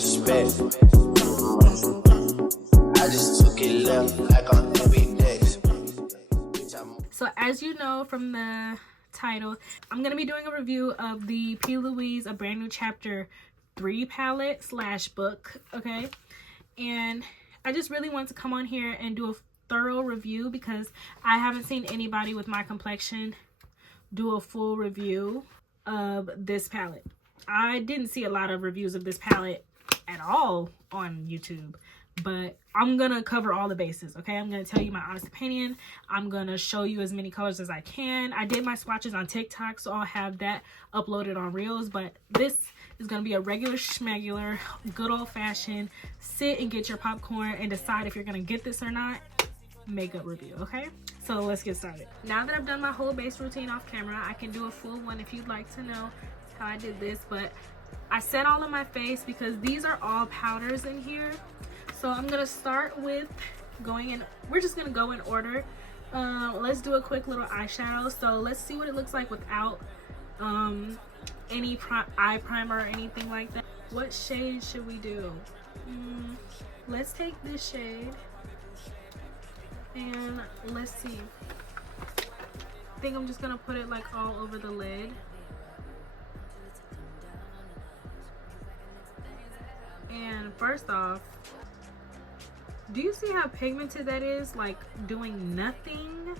respect. I just took it left like on every next. So as you know from the title, I'm gonna be doing a review of the Plouise A Brand New Chapter 3 palette slash book, okay? And I just really want to come on here and do a thorough review because I haven't seen anybody with my complexion do a full review of this palette. I didn't see a lot of reviews of this palette at all on YouTube, but I'm gonna cover all the bases, okay? I'm gonna tell you my honest opinion. I'm gonna show you as many colors as I can. I did my swatches on TikTok, so I'll have that uploaded on Reels, but this is gonna be a regular schmegular, good old-fashioned, sit and get your popcorn and decide if you're gonna get this or not makeup review, okay? So let's get started. Now that I've done my whole base routine off camera, I can do a full one if you'd like to know how I did this, but I set all of my face because these are all powders in here. So I'm gonna start with going in, we're just gonna go in order. Let's do a quick little eyeshadow. So let's see what it looks like without any eye primer or anything like that. What shade should we do? Let's take this shade and let's see. I think I'm just gonna put it like all over the lid. And first off, do you see how pigmented that is? Like doing nothing.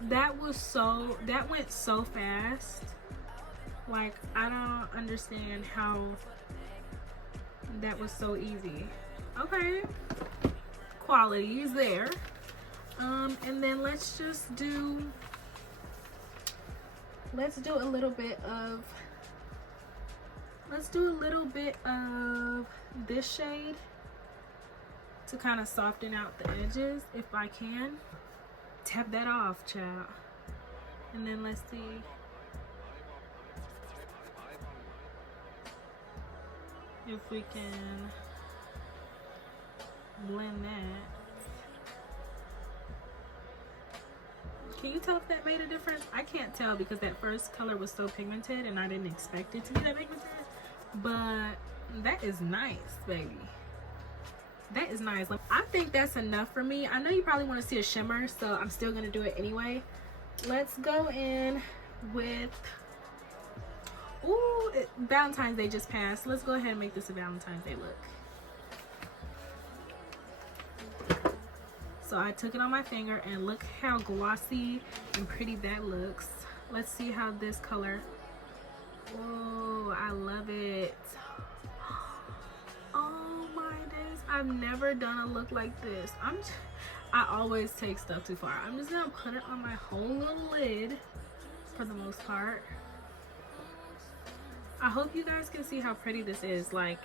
That went so fast. Like, I don't understand how that was so easy. Okay, quality is there. And then let's do a little bit of this shade to kind of soften out the edges if I can. Tap that off, child. And then let's see. If we can blend that. Can you tell if that made a difference? I can't tell because that first color was so pigmented and I didn't expect it to be that pigmented. But that is nice, baby. That is nice. Like, I think that's enough for me. I know you probably want to see a shimmer, so I'm still gonna do it anyway. Let's go in with, ooh, Valentine's Day just passed. Let's go ahead and make this a Valentine's Day look. So I took it on my finger and look how glossy and pretty that looks. Let's see how this color, oh, I love it. Oh my days, I've never done a look like this. I always take stuff too far. I'm just gonna put it on my whole little lid for the most part. I hope you guys can see how pretty this is. Like,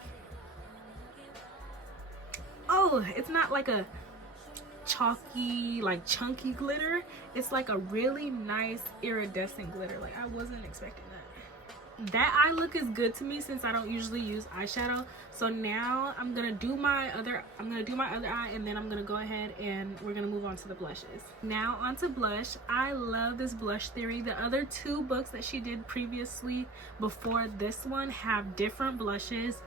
oh, it's not like a chalky, like chunky glitter. It's like a really nice iridescent glitter. Like, I wasn't expecting that. That eye look is good to me since I don't usually use eyeshadow. So now I'm gonna do my other eye, and then I'm gonna go ahead and we're gonna move on to the blushes. Now onto blush. I love this blush theory. The other two books that she did previously before this one have different blushes.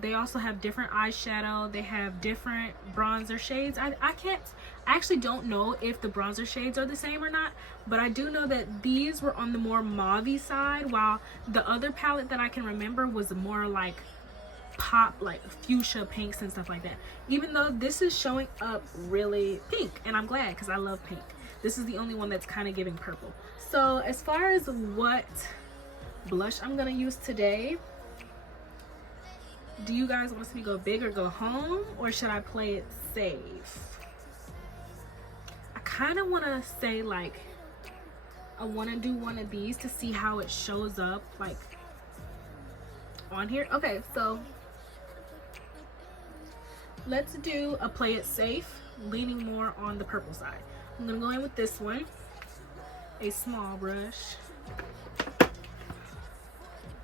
They also have different eyeshadow. They have different bronzer shades. I actually don't know if the bronzer shades are the same or not, but I do know that these were on the more mauve-y side, while the other palette that I can remember was more like pop, like fuchsia pinks and stuff like that. Even though this is showing up really pink, and I'm glad because I love pink. This is the only one that's kind of giving purple. So as far as what blush I'm gonna use today, do you guys want to see me go big or go home, or should I play it safe? I kind of want to say, like, I want to do one of these to see how it shows up, like, on here. Okay, so let's do a play it safe, leaning more on the purple side. I'm going to go in with this one, a small brush.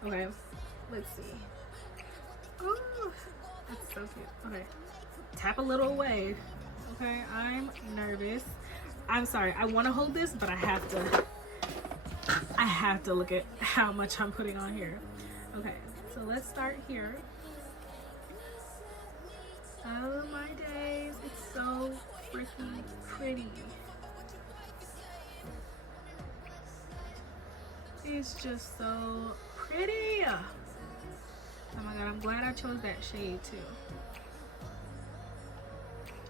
Okay, let's see. Oh, that's so cute. Okay, tap a little away. Okay, I'm nervous. I'm sorry. I want to hold this, but I I have to look at how much I'm putting on here. Okay, so let's start here. Oh my days, it's so freaking pretty. It's just so pretty. Oh my god, I'm glad I chose that shade too.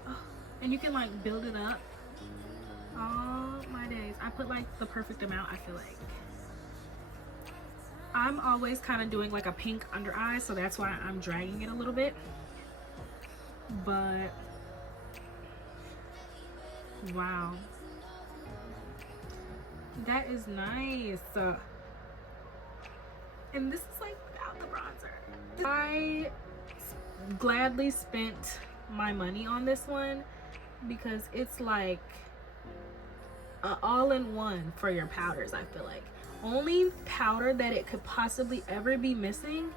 Oh, and you can like build it up. Oh my days, I put like the perfect amount. I feel like I'm always kind of doing like a pink under eye, so that's why I'm dragging it a little bit. But wow, that is nice. And this is like without the bronzer. I gladly spent my money on this one because it's like an all-in-one for your powders. I feel like only powder that it could possibly ever be missing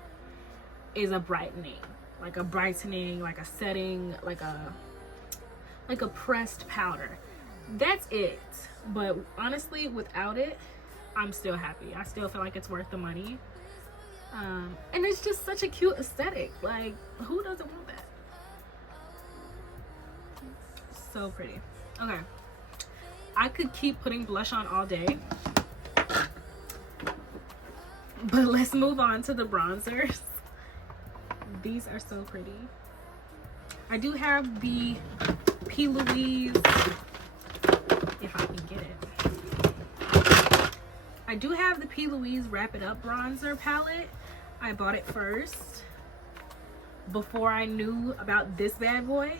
is a brightening, like a setting, like a pressed powder. That's it. But honestly, without it, I'm still happy. I still feel like it's worth the money. And it's just such a cute aesthetic. Like, who doesn't want that? So pretty. Okay, I could keep putting blush on all day, but let's move on to the bronzers. These are so pretty. I do have the Plouise, if I can get it. I do have the Plouise Wrap It Up bronzer palette. I bought it first before I knew about this bad boy.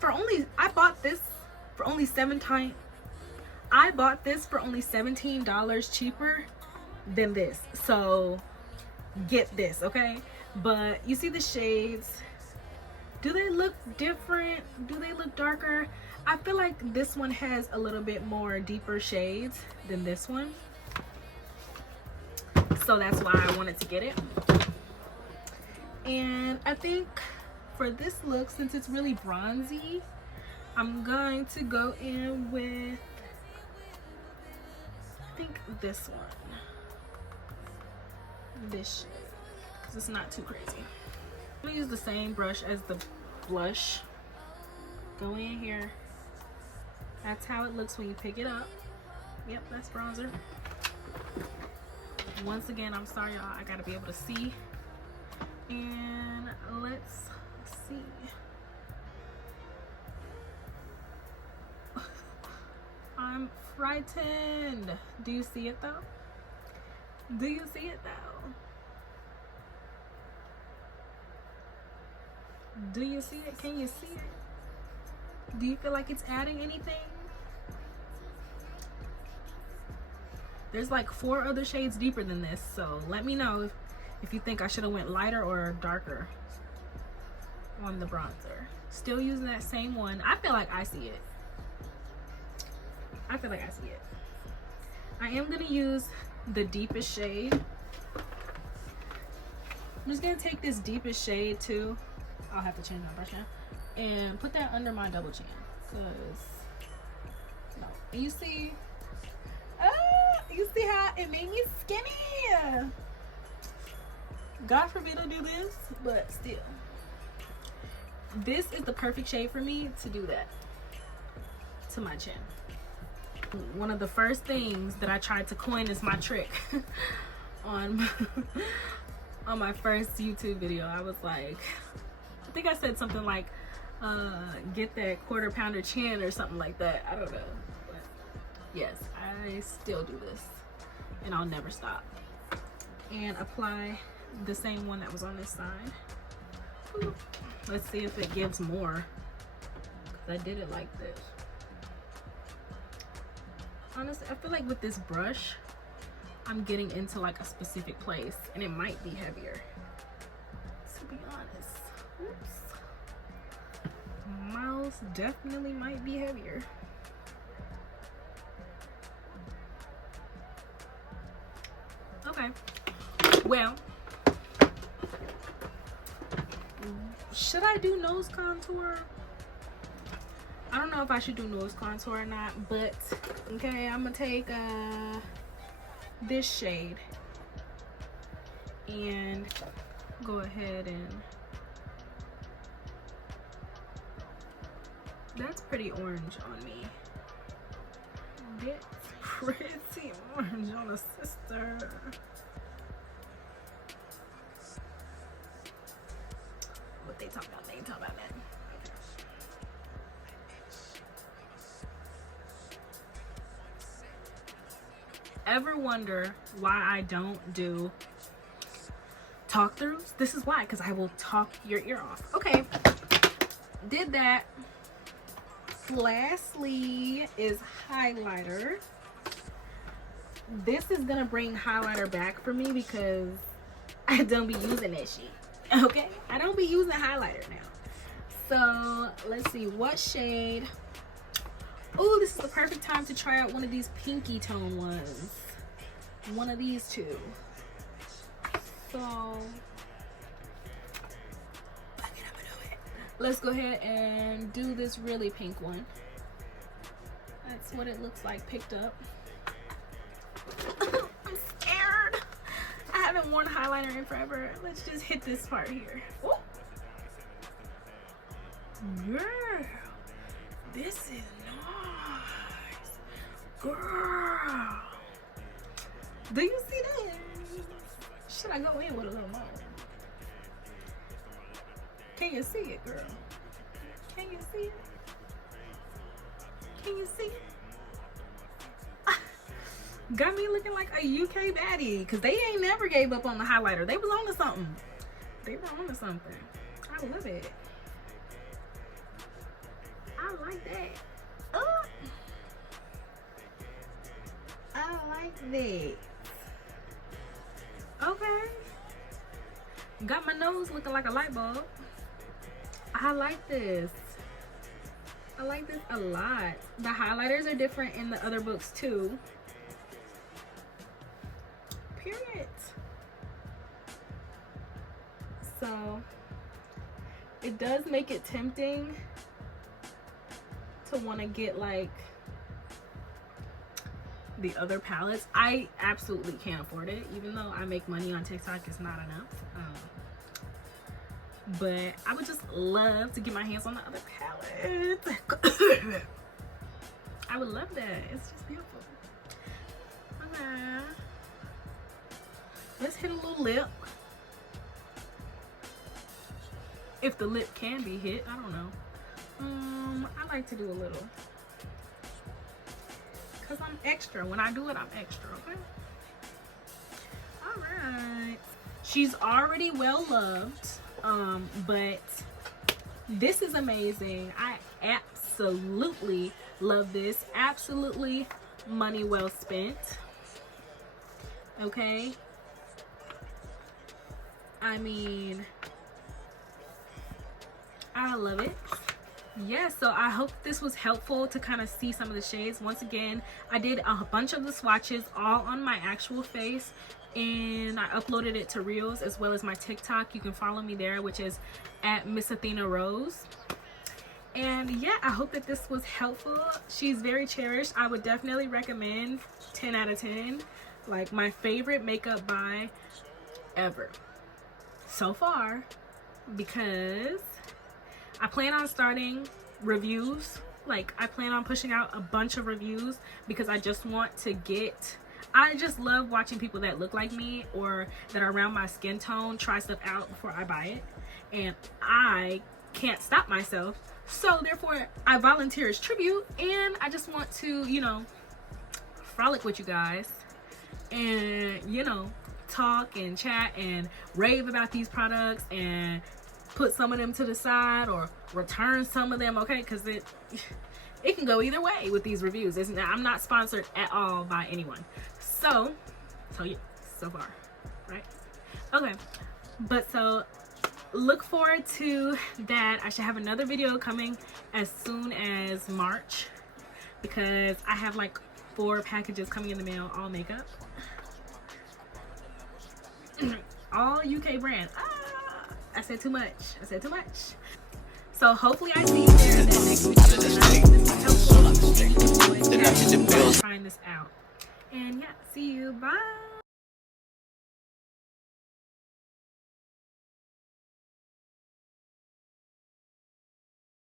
I bought this for only $17 cheaper than this. So get this, okay? But you see the shades. Do they look different? Do they look darker? I feel like this one has a little bit more deeper shades than this one. So that's why I wanted to get it. And I think for this look, since it's really bronzy, I'm going to go in with, I think this one. This shade, because it's not too crazy. I'm going to use the same brush as the blush. Go in here. That's how it looks when you pick it up. Yep, that's bronzer. Once again, I'm sorry y'all, I gotta be able to see. And let's see. I'm frightened. Do you see it though? Do you see it though? Do you see it? Can you see it? Do you feel like it's adding anything? There's like 4 other shades deeper than this, so let me know if you think I should have went lighter or darker on the bronzer. Still using that same one. I feel like I see it. I feel like I see it. I am gonna use the deepest shade. I'm just gonna take this deepest shade too. I'll have to change my brush now. And put that under my double chin. Cause no. And you see, you see how it made me skinny? God forbid I do this, but still. This is the perfect shade for me to do that to my chin. One of the first things that I tried to coin is my trick on my first YouTube video. I was like, I think I said something like, get that quarter pounder chin or something like that. I don't know. But yes, I still do this and I'll never stop. And apply the same one that was on this side. Ooh. Let's see if it gives more. 'Cause I did it like this. Honestly, I feel like with this brush, I'm getting into like a specific place and it might be heavier. To be honest. Oops. Most definitely might be heavier. Okay. Well, should I do nose contour? I don't know if I should do nose contour or not, but okay, I'm gonna take this shade and go ahead and, that's pretty orange on me. It's pretty orange on a sister. What they talking about? They ain't talking about that. Ever wonder why I don't do talk throughs? This is why, because I will talk your ear off. Okay, did that. Lastly is highlighter. This is gonna bring highlighter back for me because I don't be using that shit. Okay, I don't be using highlighter now. So let's see what shade. Oh, this is the perfect time to try out one of these pinky tone ones. One of these two. So let's go ahead and do this really pink one. That's what it looks like picked up. I'm scared. I haven't worn highlighter in forever. Let's just hit this part here. Ooh. Girl, this is nice. Girl, do you see that? Should I go in with a little more? Can you see it, girl? Can you see it? Can you see it? Got me looking like a UK baddie, because they ain't never gave up on the highlighter. They was on to something. They were on to something. I love it. I like that. I like that. Okay. Got my nose looking like a light bulb. I like this. I like this a lot. The highlighters are different in the other books too. Period. So it does make it tempting to want to get like the other palettes. I absolutely can't afford it, even though I make money on TikTok. It's not enough. But I would just love to get my hands on the other palettes. I would love that. It's just beautiful. Okay. Let's hit a little lip. If the lip can be hit, I don't know. I like to do a little. Because I'm extra. When I do it, I'm extra, okay? Alright. She's already well loved. But this is amazing. I absolutely love this. Absolutely money well spent. Okay? I mean, I love it. Yeah, so I hope this was helpful to kind of see some of the shades. Once again, I did a bunch of the swatches all on my actual face, and I uploaded it to Reels as well as my TikTok. You can follow me there, which is at missathena.bsky. And yeah, I hope that this was helpful. She's very cherished. I would definitely recommend 10 out of 10. Like my favorite makeup buy ever so far, because I plan on starting reviews. Like I plan on pushing out a bunch of reviews because I just want to get, I just love watching people that look like me or that are around my skin tone try stuff out before I buy it, and I can't stop myself. So therefore I volunteer as tribute, and I just want to, you know, frolic with you guys and, you know, talk and chat and rave about these products and put some of them to the side or return some of them, okay? Because it can go either way with these reviews. I'm not sponsored at all by anyone. So yeah, so far, right? Okay, but so look forward to that. I should have another video coming as soon as March, because I have like 4 packages coming in the mail, all makeup. All UK brand. I said too much. I said too much. So hopefully I see you there in that next video. This is helpful. Trying this out. And yeah, see you. Bye.